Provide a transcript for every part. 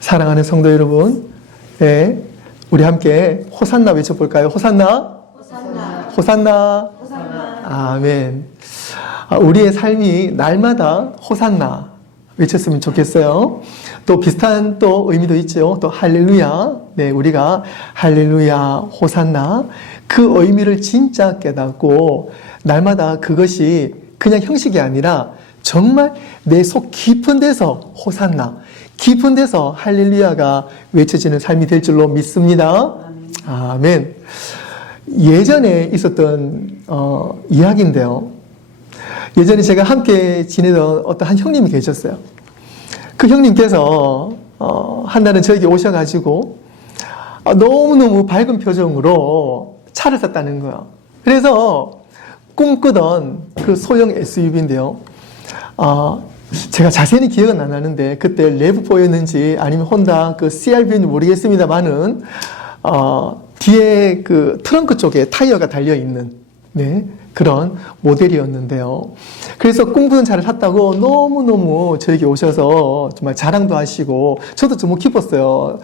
사랑하는 성도 여러분, 네, 우리 함께 호산나 외쳐볼까요? 호산나? 호산나. 호산나? 호산나. 아멘. 우리의 삶이 날마다 호산나 외쳤으면 좋겠어요. 또 비슷한 또 의미도 있죠. 또 할렐루야. 네, 우리가 할렐루야, 호산나. 그 의미를 진짜 깨닫고 날마다 그것이 그냥 형식이 아니라 정말 내 속 깊은 데서 호산나, 깊은 데서 할렐루야가 외쳐지는 삶이 될 줄로 믿습니다. 아멘. 예전에 있었던 이야기인데요. 예전에 제가 함께 지내던 어떤 한 형님이 계셨어요. 그 형님께서 한 날은 저에게 오셔가지고 너무너무 밝은 표정으로 차를 샀다는 거예요. 그래서 꿈꾸던 그 소형 SUV인데요. 제가 자세히 기억은 안 나는데 그때 레브4였는지 아니면 혼다 그 CR-V인지 모르겠습니다만은 뒤에 그 트렁크 쪽에 타이어가 달려있는 네, 그런 모델이었는데요. 그래서 꿈꾸는 차를 샀다고 너무너무 저에게 오셔서 정말 자랑도 하시고 저도 정말 기뻤어요.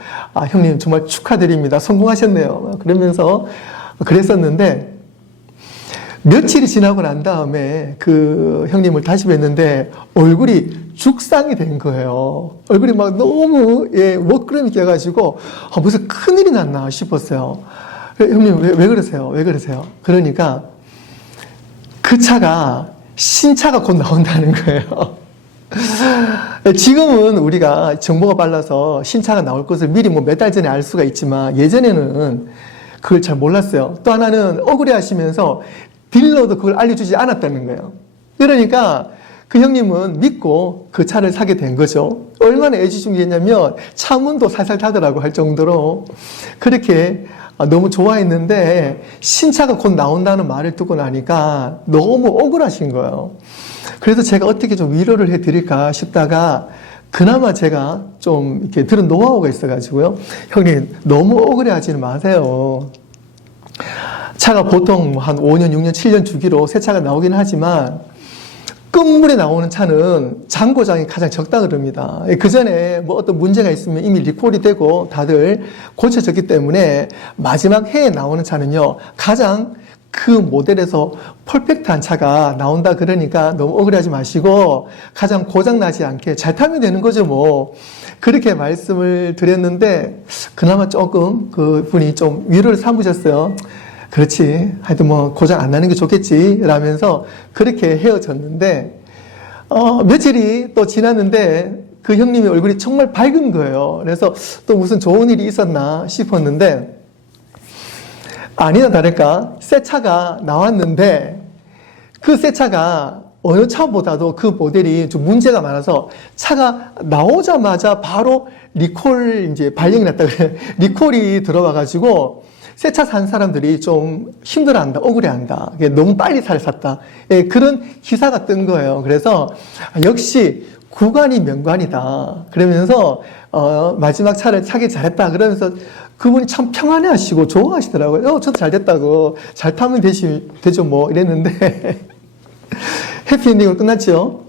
형님 정말 축하드립니다. 성공하셨네요. 그러면서 그랬었는데 며칠이 지나고 난 다음에 그 형님을 다시 뵀는데 얼굴이 죽상이 된 거예요. 얼굴이 막 너무 먹구름이 껴가지고 무슨 큰일이 났나 싶었어요. 형님 왜 그러세요? 왜 그러세요? 그러니까 그 차가 신차가 곧 나온다는 거예요. 지금은 우리가 정보가 빨라서 신차가 나올 것을 미리 몇 달 전에 알 수가 있지만 예전에는 그걸 잘 몰랐어요. 또 하나는 억울해 하시면서 딜러도 그걸 알려주지 않았다는 거예요. 그러니까 그 형님은 믿고 그 차를 사게 된 거죠. 얼마나 애지중지했냐면 차문도 살살 타더라고 할 정도로 그렇게 너무 좋아했는데 신차가 곧 나온다는 말을 듣고 나니까 너무 억울하신 거예요. 그래서 제가 어떻게 좀 위로를 해드릴까 싶다가 그나마 제가 좀 이렇게 들은 노하우가 있어가지고요. 형님 너무 억울해하지는 마세요. 차가 보통 한 5년, 6년, 7년 주기로 새 차가 나오긴 하지만 끝물에 나오는 차는 잔고장이 가장 적다 그럽니다. 그 전에 어떤 문제가 있으면 이미 리콜이 되고 다들 고쳐졌기 때문에 마지막 해에 나오는 차는요 가장 그 모델에서 퍼펙트한 차가 나온다 그러니까 너무 억울해하지 마시고 가장 고장나지 않게 잘 타면 되는 거죠 뭐. 그렇게 말씀을 드렸는데 그나마 조금 그 분이 좀 위로를 삼으셨어요. 그렇지. 하여튼 고장 안 나는 게 좋겠지. 라면서 그렇게 헤어졌는데, 며칠이 또 지났는데 그 형님의 얼굴이 정말 밝은 거예요. 그래서 또 무슨 좋은 일이 있었나 싶었는데, 아니나 다를까, 새 차가 나왔는데, 그 새 차가 어느 차보다도 그 모델이 좀 문제가 많아서 차가 나오자마자 바로 리콜 이제 발령이 났다 그래요. 리콜이 들어와가지고, 새 차 산 사람들이 좀 힘들어한다, 억울해한다. 너무 빨리 차를 샀다. 그런 기사가 뜬 거예요. 그래서 역시 구관이 명관이다. 그러면서 마지막 차를 사기 잘했다. 그러면서 그분이 참 평안해하시고 좋아하시더라고요. 저도 잘 됐다고. 잘 타면 되죠 뭐 이랬는데 해피엔딩으로 끝났죠.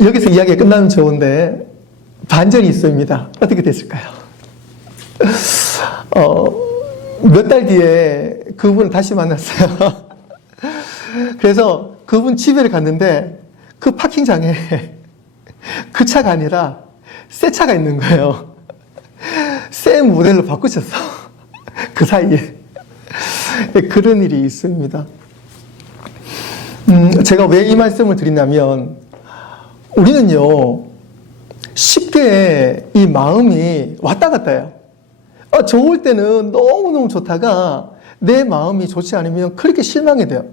여기서 이야기가 끝나면 좋은데 반전이 있습니다. 어떻게 됐을까요? 몇 달 뒤에 그분을 다시 만났어요. 그래서 그분 집에 갔는데 그 파킹장에 그 차가 아니라 새 차가 있는 거예요. 새 모델로 바꾸셨어. 그 사이에. 그런 일이 있습니다. 제가 왜 이 말씀을 드리냐면 우리는요 쉽게 이 마음이 왔다 갔다 해요. 좋을 때는 너무너무 좋다가 내 마음이 좋지 않으면 그렇게 실망이 돼요.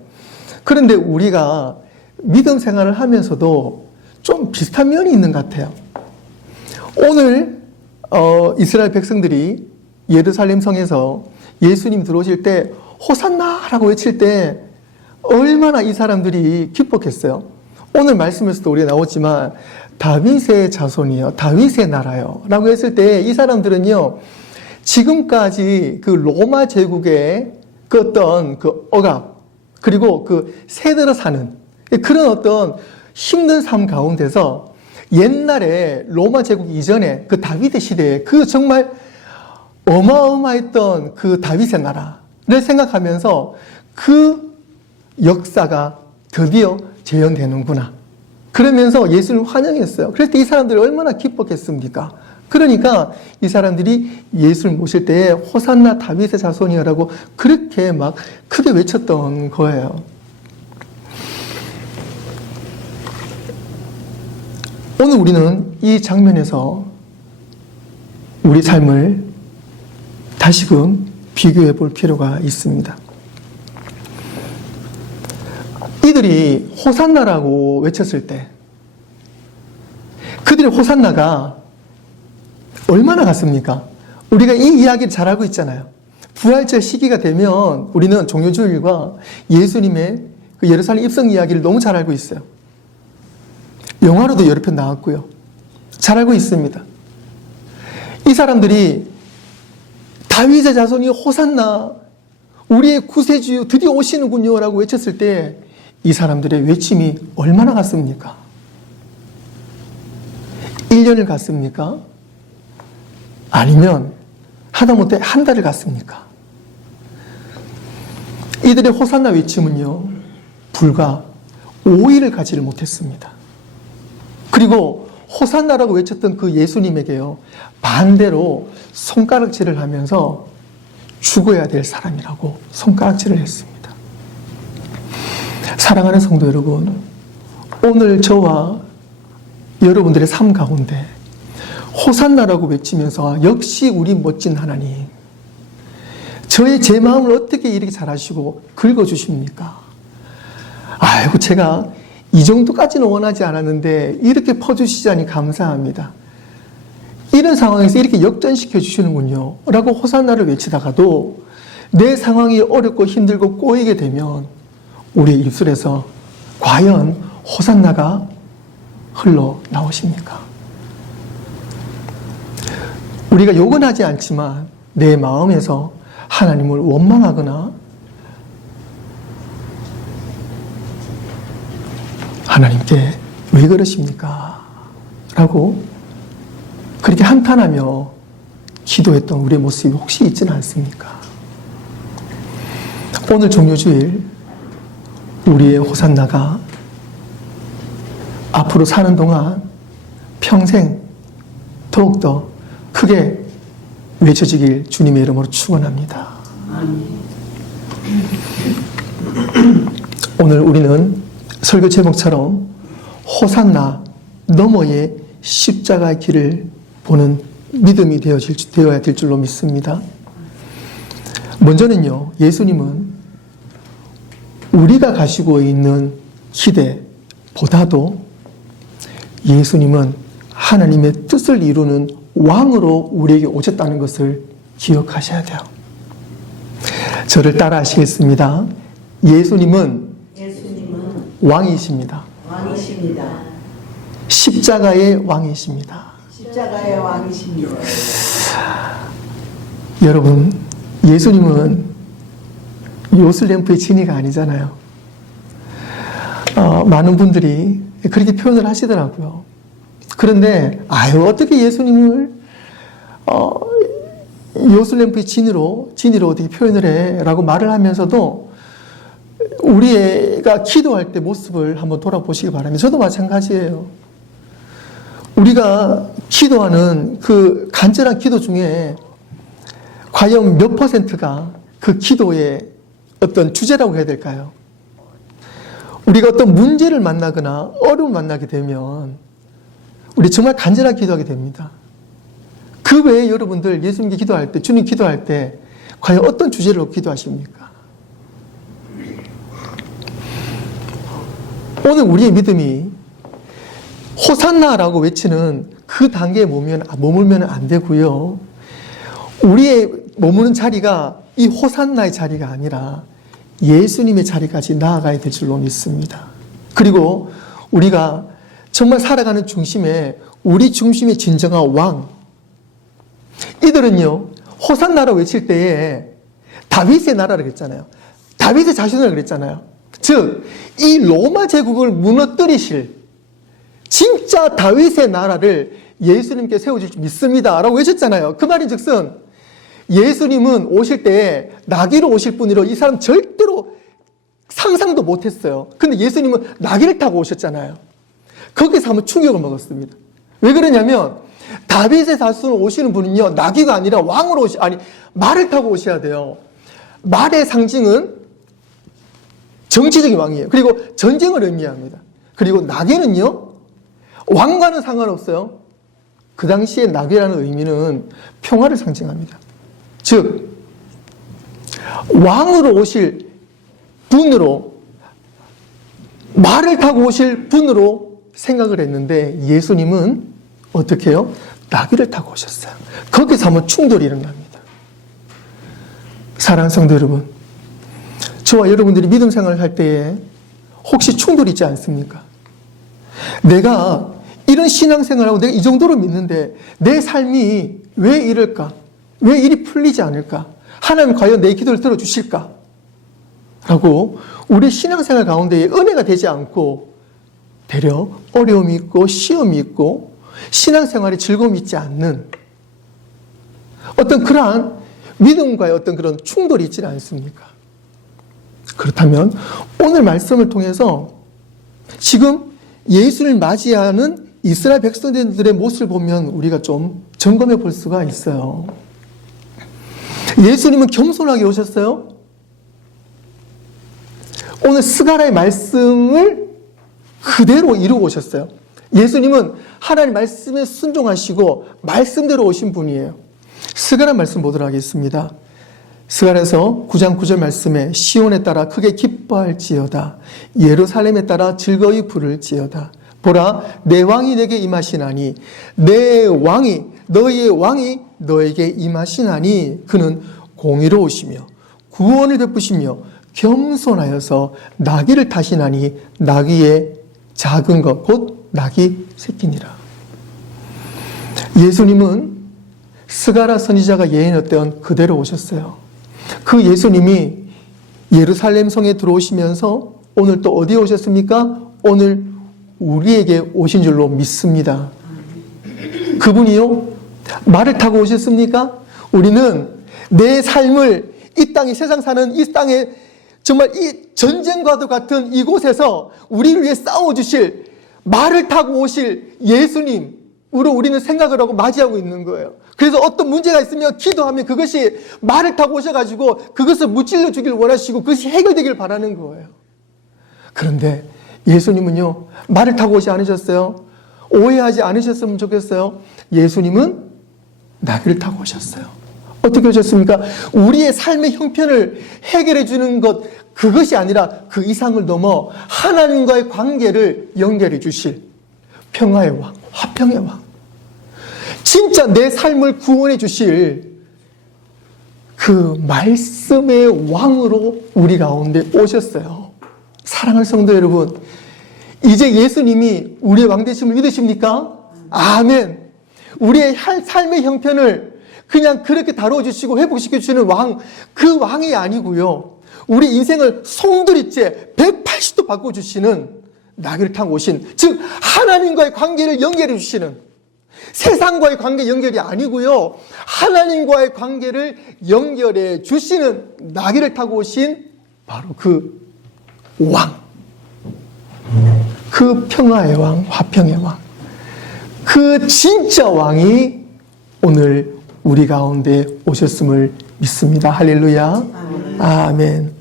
그런데 우리가 믿음 생활을 하면서도 좀 비슷한 면이 있는 것 같아요. 오늘 이스라엘 백성들이 예루살렘 성에서 예수님 들어오실 때 호산나라고 외칠 때 얼마나 이 사람들이 기뻤겠어요. 오늘 말씀에서도 우리가 나오지만 다윗의 자손이요, 다윗의 나라요 라고 했을 때 이 사람들은요 지금까지 그 로마 제국의 그 어떤 그 억압, 그리고 그 세대로 사는 그런 어떤 힘든 삶 가운데서 옛날에 로마 제국 이전에 그 다윗의 시대에 그 정말 어마어마했던 그 다윗의 나라를 생각하면서 그 역사가 드디어 재현되는구나. 그러면서 예수를 환영했어요. 그럴 때 이 사람들이 얼마나 기뻤겠습니까? 그러니까 이 사람들이 예수를 모실 때에 호산나 다윗의 자손이여라고 그렇게 막 크게 외쳤던 거예요. 오늘 우리는 이 장면에서 우리 삶을 다시금 비교해 볼 필요가 있습니다. 이들이 호산나라고 외쳤을 때 그들의 호산나가 얼마나 같습니까? 우리가 이 이야기를 잘 알고 있잖아요. 부활절 시기가 되면 우리는 종료주일과 예수님의 그 예루살렘 입성 이야기를 너무 잘 알고 있어요. 영화로도 여러 편 나왔고요. 잘 알고 있습니다. 이 사람들이 다윗의 자손이 호산나, 우리의 구세주 드디어 오시는군요 라고 외쳤을 때 이 사람들의 외침이 얼마나 갔습니까? 1년을 갔습니까? 아니면 하다못해 한 달을 갔습니까? 이들의 호산나 외침은요, 불과 5일을 가지를 못했습니다. 그리고 호산나라고 외쳤던 그 예수님에게요, 반대로 손가락질을 하면서 죽어야 될 사람이라고 손가락질을 했습니다. 사랑하는 성도 여러분, 오늘 저와 여러분들의 삶 가운데 호산나라고 외치면서 역시 우리 멋진 하나님, 제 마음을 어떻게 이렇게 잘 아시고 긁어주십니까? 아이고, 제가 이 정도까지는 원하지 않았는데 이렇게 퍼주시자니 감사합니다. 이런 상황에서 이렇게 역전시켜 주시는군요 라고 호산나를 외치다가도 내 상황이 어렵고 힘들고 꼬이게 되면 우리 입술에서 과연 호산나가 흘러나오십니까? 우리가 욕은 하지 않지만 내 마음에서 하나님을 원망하거나 하나님께 왜 그러십니까? 라고 그렇게 한탄하며 기도했던 우리의 모습이 혹시 있지는 않습니까? 오늘 종료주일 우리의 호산나가 앞으로 사는 동안 평생 더욱더 크게 외쳐지길 주님의 이름으로 축원합니다. 오늘 우리는 설교 제목처럼 호산나 너머의 십자가의 길을 보는 믿음이 되어야 될 줄로 믿습니다. 먼저는요, 예수님은 우리가 가지고 있는 기대보다도 예수님은 하나님의 뜻을 이루는 왕으로 우리에게 오셨다는 것을 기억하셔야 돼요. 저를 따라 하시겠습니다. 예수님은 왕이십니다. 십자가의 왕이십니다. 십자가의 왕이십니다. 여러분, 예수님은 요술램프의 진이가 아니잖아요. 많은 분들이 그렇게 표현을 하시더라고요. 그런데 어떻게 예수님을 요술램프의 진이로 어떻게 표현을 해? 라고 말을 하면서도 우리가 기도할 때 모습을 한번 돌아보시기 바랍니다. 저도 마찬가지예요. 우리가 기도하는 그 간절한 기도 중에 과연 몇 퍼센트가 그 기도의 어떤 주제라고 해야 될까요? 우리가 어떤 문제를 만나거나 어려움을 만나게 되면 우리 정말 간절하게 기도하게 됩니다. 그 외에 여러분들 예수님께 기도할 때, 주님 기도할 때 과연 어떤 주제로 기도하십니까? 오늘 우리의 믿음이 호산나라고 외치는 그 단계에 머물면 안 되고요. 우리의 머무는 자리가 이 호산나의 자리가 아니라 예수님의 자리까지 나아가야 될 줄로 믿습니다. 그리고 우리가 정말 살아가는 중심에 우리 중심의 진정한 왕, 이들은요 호산나라고 외칠 때에 다윗의 나라를 그랬잖아요. 다윗의 자손을 그랬잖아요. 즉 이 로마 제국을 무너뜨리실 진짜 다윗의 나라를 예수님께 세워줄 줄 믿습니다 라고 외쳤잖아요. 그 말인즉슨 예수님은 오실 때 나귀로 오실 분이라 이 사람 절대로 상상도 못했어요. 근데 예수님은 나귀를 타고 오셨잖아요. 거기서 한번 충격을 먹었습니다. 왜 그러냐면 다윗의 자손으로 오시는 분은요, 나귀가 아니라 왕으로 말을 타고 오셔야 돼요. 말의 상징은 정치적인 왕이에요. 그리고 전쟁을 의미합니다. 그리고 나귀는요, 왕과는 상관없어요. 그 당시에 나귀라는 의미는 평화를 상징합니다. 즉, 왕으로 오실 분으로, 말을 타고 오실 분으로 생각을 했는데 예수님은 어떻게 해요? 나귀를 타고 오셨어요. 거기서 한번 충돌이 일어납니다. 사랑하는 성도 여러분, 저와 여러분들이 믿음 생활을 할 때에 혹시 충돌이 있지 않습니까? 내가 이런 신앙생활하고 내가 이 정도로 믿는데 내 삶이 왜 이럴까? 왜 일이 풀리지 않을까? 하나님 과연 내 기도를 들어주실까? 라고 우리 신앙생활 가운데 은혜가 되지 않고 되려 어려움이 있고 시험이 있고 신앙생활에 즐거움이 있지 않는 어떤 그러한 믿음과의 어떤 그런 충돌이 있지는 않습니까? 그렇다면 오늘 말씀을 통해서 지금 예수를 맞이하는 이스라엘 백성들의 모습을 보면 우리가 좀 점검해 볼 수가 있어요. 예수님은 겸손하게 오셨어요. 오늘 스가랴의 말씀을 그대로 이루고 오셨어요. 예수님은 하나님 말씀에 순종하시고 말씀대로 오신 분이에요. 스가랴 말씀 보도록 하겠습니다. 스가랴에서 9장 9절 말씀에 시온에 따라 크게 기뻐할지어다. 예루살렘에 따라 즐거이 부를지어다. 보라, 내 왕이 내게 임하시나니 내 왕이 너희의 왕이 너에게 임하시나니 그는 공의로우시며 구원을 베푸시며 겸손하여서 나귀를 타시나니 나귀의 작은 것 곧 나귀 새끼니라. 예수님은 스가랴 선지자가 예언했던 그대로 오셨어요. 그 예수님이 예루살렘 성에 들어오시면서 오늘 또 어디에 오셨습니까? 오늘 우리에게 오신 줄로 믿습니다. 그분이요, 말을 타고 오셨습니까? 우리는 내 삶을 이 땅에, 세상 사는 이 땅에 정말 이 전쟁과도 같은 이곳에서 우리를 위해 싸워주실, 말을 타고 오실 예수님으로 우리는 생각을 하고 맞이하고 있는 거예요. 그래서 어떤 문제가 있으면 기도하면 그것이 말을 타고 오셔가지고 그것을 무찔러 주길 원하시고 그것이 해결되길 바라는 거예요. 그런데 예수님은요, 말을 타고 오지 않으셨어요. 오해하지 않으셨으면 좋겠어요. 예수님은 나귀를 타고 오셨어요. 어떻게 오셨습니까? 우리의 삶의 형편을 해결해 주는 것, 그것이 아니라 그 이상을 넘어 하나님과의 관계를 연결해 주실 평화의 왕, 화평의 왕, 진짜 내 삶을 구원해 주실 그 말씀의 왕으로 우리 가운데 오셨어요. 사랑하는 성도 여러분, 이제 예수님이 우리의 왕 되심을 믿으십니까? 아멘. 우리의 삶의 형편을 그냥 그렇게 다뤄주시고 회복시켜주시는 왕, 그 왕이 아니고요, 우리 인생을 송두리째 180도 바꿔주시는 나귀를 타고 오신, 즉 하나님과의 관계를 연결해 주시는, 세상과의 관계 연결이 아니고요, 하나님과의 관계를 연결해 주시는 나귀를 타고 오신 바로 그 왕, 그 평화의 왕, 화평의 왕, 그 진짜 왕이 오늘 우리 가운데 오셨음을 믿습니다. 할렐루야. 아멘.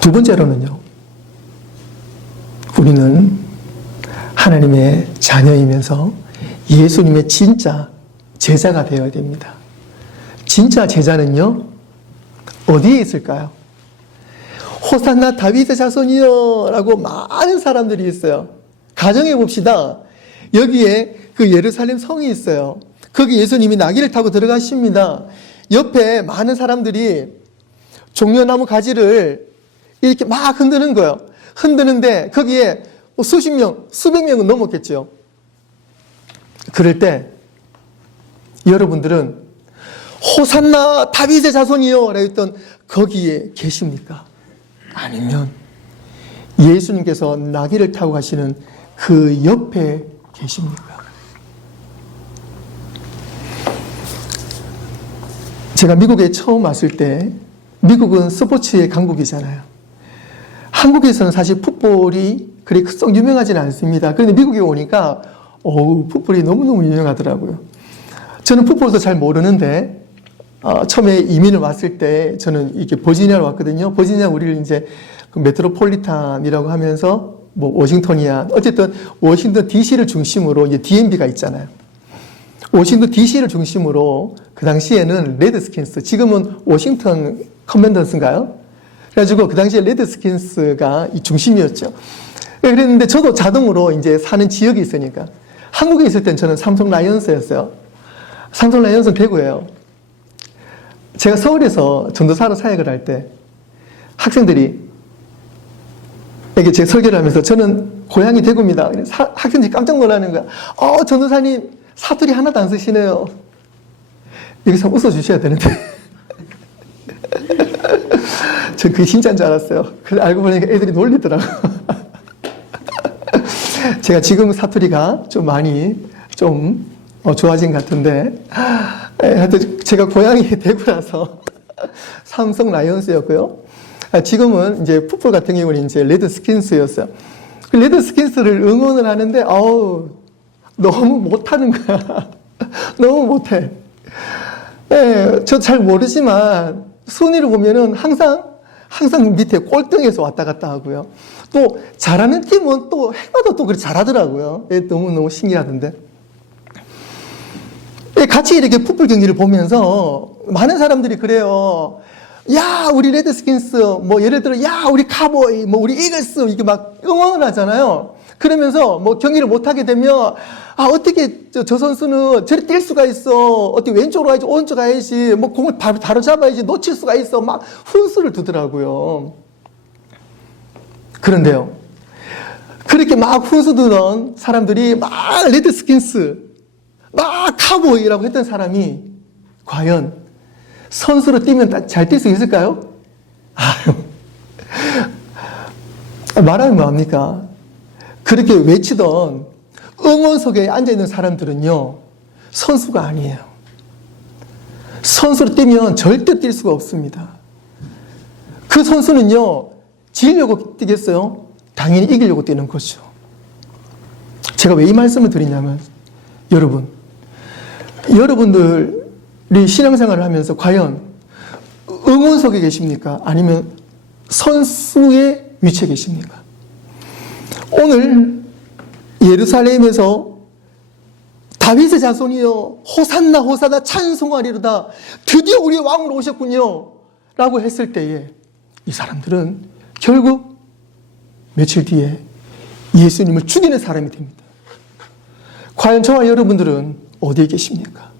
두 번째로는요, 우리는 하나님의 자녀이면서 예수님의 진짜 제자가 되어야 됩니다. 진짜 제자는요, 어디에 있을까요? 호산나 다윗의 자손이여 라고 많은 사람들이 있어요. 가정해 봅시다. 여기에 그 예루살렘 성이 있어요. 거기 예수님이 나귀를 타고 들어가십니다. 옆에 많은 사람들이 종려나무 가지를 이렇게 막 흔드는 거예요. 흔드는데 거기에 수십 명, 수백 명은 넘었겠죠. 그럴 때 여러분들은 호산나 다윗의 자손이여 라고 했던 거기에 계십니까? 아니면 예수님께서 나귀를 타고 가시는 그 옆에 계십니까? 제가 미국에 처음 왔을 때, 미국은 스포츠의 강국이잖아요. 한국에서는 사실 풋볼이 그렇게 썩 유명하지는 않습니다. 그런데 미국에 오니까 풋볼이 너무너무 유명하더라고요. 저는 풋볼도 잘 모르는데 처음에 이민을 왔을 때 저는 이렇게 버지니아로 왔거든요. 버지니아 우리를 이제 그 메트로폴리탄이라고 하면서 뭐 워싱턴이야. 어쨌든 워싱턴 DC를 중심으로 이제 DMV가 있잖아요. 워싱턴 DC를 중심으로 그 당시에는 레드스킨스, 지금은 워싱턴 커맨더스인가요? 그래가지고 그 당시에 레드스킨스가 이 중심이었죠. 그랬는데 저도 자동으로 이제 사는 지역이 있으니까 한국에 있을 땐 저는 삼성 라이온스였어요. 삼성 라이온스는 대구예요. 제가 서울에서 전도사로 사역을 할 때 학생들이 이게 제 설교를 하면서 저는 고향이 대구입니다. 학생들이 깜짝 놀라는 거야. 전도사님 사투리 하나도 안 쓰시네요. 여기서 웃어주셔야 되는데. 전 그게 진짜인 줄 알았어요. 그래서 알고 보니까 애들이 놀리더라고. 제가 지금 사투리가 좀 많이 좀 좋아진 것 같은데, 하여튼 제가 고향이 대구라서 삼성 라이온스였고요. 지금은 이제 풋볼 같은 경우는 이제 레드스킨스였어요. 그 레드스킨스를 응원을 하는데, 너무 못하는 거야. 너무 못해. 저 잘 모르지만 순위를 보면은 항상 밑에 꼴등에서 왔다 갔다 하고요. 또 잘하는 팀은 또 해마다 또 그렇게 잘하더라고요. 너무너무 신기하던데. 같이 이렇게 풋볼 경기를 보면서 많은 사람들이 그래요. 야, 우리 레드스킨스, 뭐 예를 들어, 야, 우리 카보이, 뭐 우리 이글스, 이게 막 응원을 하잖아요. 그러면서 뭐 경기를 못하게 되면, 어떻게 저 선수는 저리 뛸 수가 있어. 어떻게 왼쪽으로 가야지, 오른쪽 가야지, 뭐 공을 바로 잡아야지, 놓칠 수가 있어. 막 훈수를 두더라고요. 그런데요. 그렇게 막 훈수 두던 사람들이 막 레드스킨스, 막 카보이라고 했던 사람이 과연 선수로 뛰면 잘 뛸 수 있을까요? 말하면 뭐합니까? 그렇게 외치던 응원석에 앉아있는 사람들은요, 선수가 아니에요. 선수로 뛰면 절대 뛸 수가 없습니다. 그 선수는요, 지려고 뛰겠어요? 당연히 이기려고 뛰는 거죠. 제가 왜 이 말씀을 드리냐면, 여러분들이 신앙생활을 하면서 과연 응원석에 계십니까? 아니면 선수의 위치에 계십니까? 오늘 예루살렘에서 다윗의 자손이여 호산나 호산나 찬송하리로다 드디어 우리의 왕으로 오셨군요 라고 했을 때에 이 사람들은 결국 며칠 뒤에 예수님을 죽이는 사람이 됩니다. 과연 저와 여러분들은 어디에 계십니까?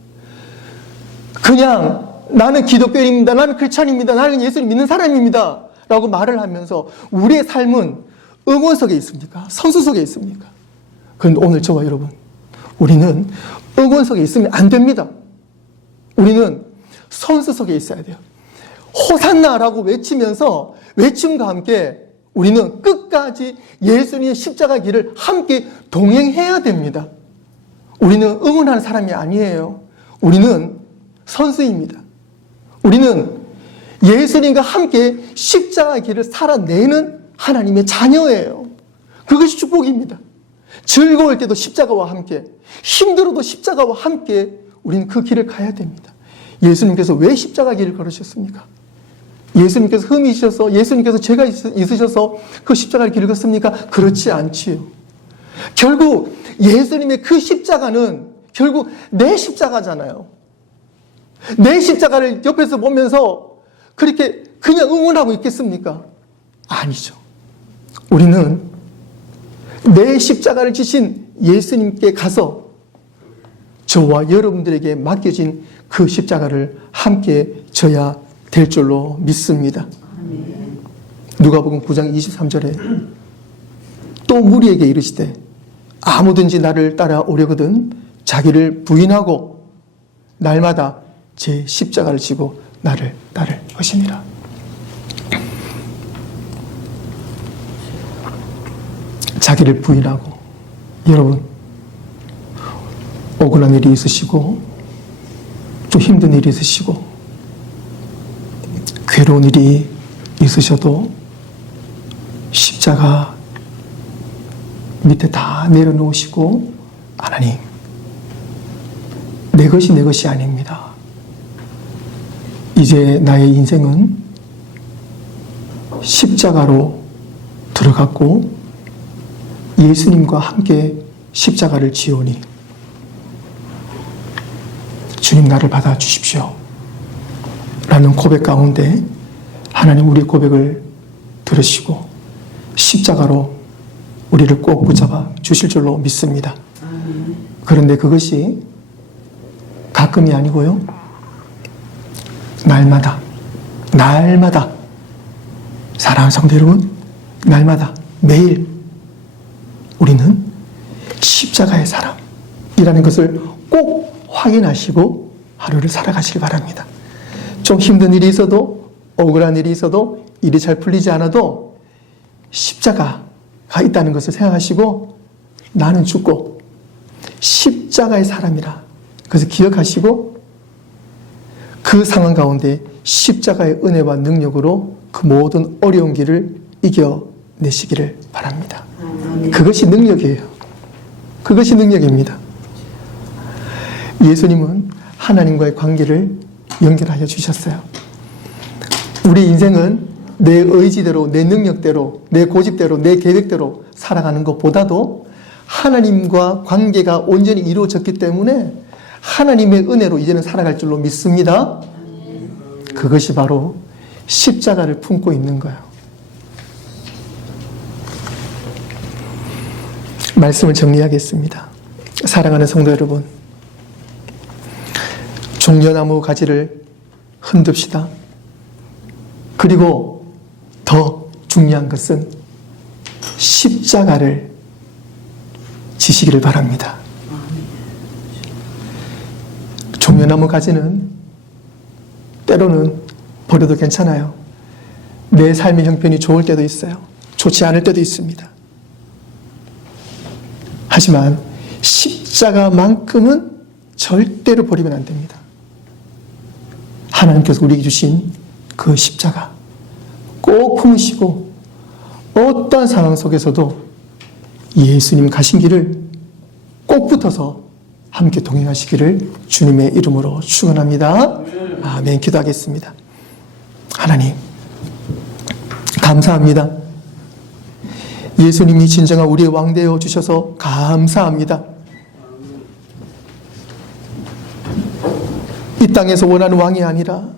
그냥 나는 기독교인입니다. 나는 크리스찬입니다. 나는 예수님 믿는 사람입니다. 라고 말을 하면서 우리의 삶은 응원석에 있습니까? 선수석에 있습니까? 그런데 오늘 저와 여러분, 우리는 응원석에 있으면 안 됩니다. 우리는 선수석에 있어야 돼요. 호산나라고 외치면서 외침과 함께 우리는 끝까지 예수님의 십자가 길을 함께 동행해야 됩니다. 우리는 응원하는 사람이 아니에요. 우리는 선수입니다. 우리는 예수님과 함께 십자가 길을 살아내는 하나님의 자녀예요. 그것이 축복입니다. 즐거울 때도 십자가와 함께, 힘들어도 십자가와 함께 우리는 그 길을 가야 됩니다. 예수님께서 왜 십자가 길을 걸으셨습니까? 예수님께서 흠이 있으셔서, 예수님께서 죄가 있으셔서 그 십자가를 길을 걷습니까? 그렇지 않지요. 결국 예수님의 그 십자가는 결국 내 십자가잖아요. 내 십자가를 옆에서 보면서 그렇게 그냥 응원하고 있겠습니까? 아니죠. 우리는 내 십자가를 지신 예수님께 가서 저와 여러분들에게 맡겨진 그 십자가를 함께 져야 될 줄로 믿습니다. 누가복음 9장 23절에 또 무리에게 이르시되 아무든지 나를 따라오려거든 자기를 부인하고 날마다 제 십자가를 지고 나를 따를 것이니라. 자기를 부인하고, 여러분, 억울한 일이 있으시고, 또 힘든 일이 있으시고, 괴로운 일이 있으셔도 십자가 밑에 다 내려놓으시고, 하나님, 내 것이 아닙니다. 이제 나의 인생은 십자가로 들어갔고 예수님과 함께 십자가를 지오니 주님 나를 받아주십시오 라는 고백 가운데 하나님 우리의 고백을 들으시고 십자가로 우리를 꼭 붙잡아 주실 줄로 믿습니다. 그런데 그것이 가끔이 아니고요, 날마다 사랑하는 성도 여러분, 날마다 매일 우리는 십자가의 사람이라는 것을 꼭 확인하시고 하루를 살아가시길 바랍니다. 좀 힘든 일이 있어도, 억울한 일이 있어도, 일이 잘 풀리지 않아도 십자가가 있다는 것을 생각하시고 나는 죽고 십자가의 사람이라 그래서 기억하시고 그 상황 가운데 십자가의 은혜와 능력으로 그 모든 어려운 길을 이겨내시기를 바랍니다. 그것이 능력이에요. 그것이 능력입니다. 예수님은 하나님과의 관계를 연결하여 주셨어요. 우리 인생은 내 의지대로, 내 능력대로, 내 고집대로, 내 계획대로 살아가는 것보다도 하나님과 관계가 온전히 이루어졌기 때문에 하나님의 은혜로 이제는 살아갈 줄로 믿습니다. 그것이 바로 십자가를 품고 있는 거예요. 말씀을 정리하겠습니다. 사랑하는 성도 여러분, 종려나무 가지를 흔듭시다. 그리고 더 중요한 것은 십자가를 지시기를 바랍니다. 종려나무 가지는 때로는 버려도 괜찮아요. 내 삶의 형편이 좋을 때도 있어요. 좋지 않을 때도 있습니다. 하지만 십자가만큼은 절대로 버리면 안 됩니다. 하나님께서 우리에게 주신 그 십자가 꼭 품으시고 어떠한 상황 속에서도 예수님 가신 길을 꼭 붙어서 함께 동행하시기를 주님의 이름으로 축원합니다. 아멘. 기도하겠습니다. 하나님, 감사합니다. 예수님이 진정한 우리의 왕 되어 주셔서 감사합니다. 이 땅에서 원하는 왕이 아니라,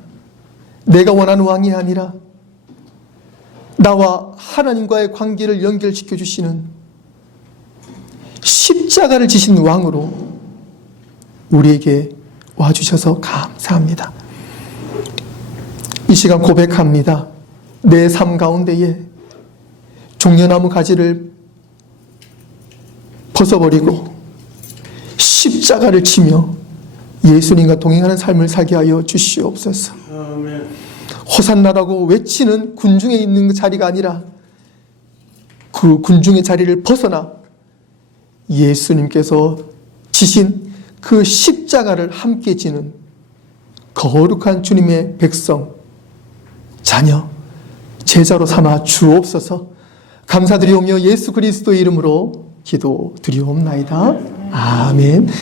내가 원하는 왕이 아니라 나와 하나님과의 관계를 연결시켜 주시는 십자가를 지신 왕으로 우리에게 와주셔서 감사합니다. 이 시간 고백합니다. 내 삶 가운데에 종려나무 가지를 벗어버리고 십자가를 치며 예수님과 동행하는 삶을 살게 하여 주시옵소서. 호산나라고 외치는 군중에 있는 자리가 아니라 그 군중의 자리를 벗어나 예수님께서 지신 그 십자가를 함께 지는 거룩한 주님의 백성, 자녀, 제자로 삼아 주옵소서. 감사드리오며 예수 그리스도의 이름으로 기도드리옵나이다. 아멘.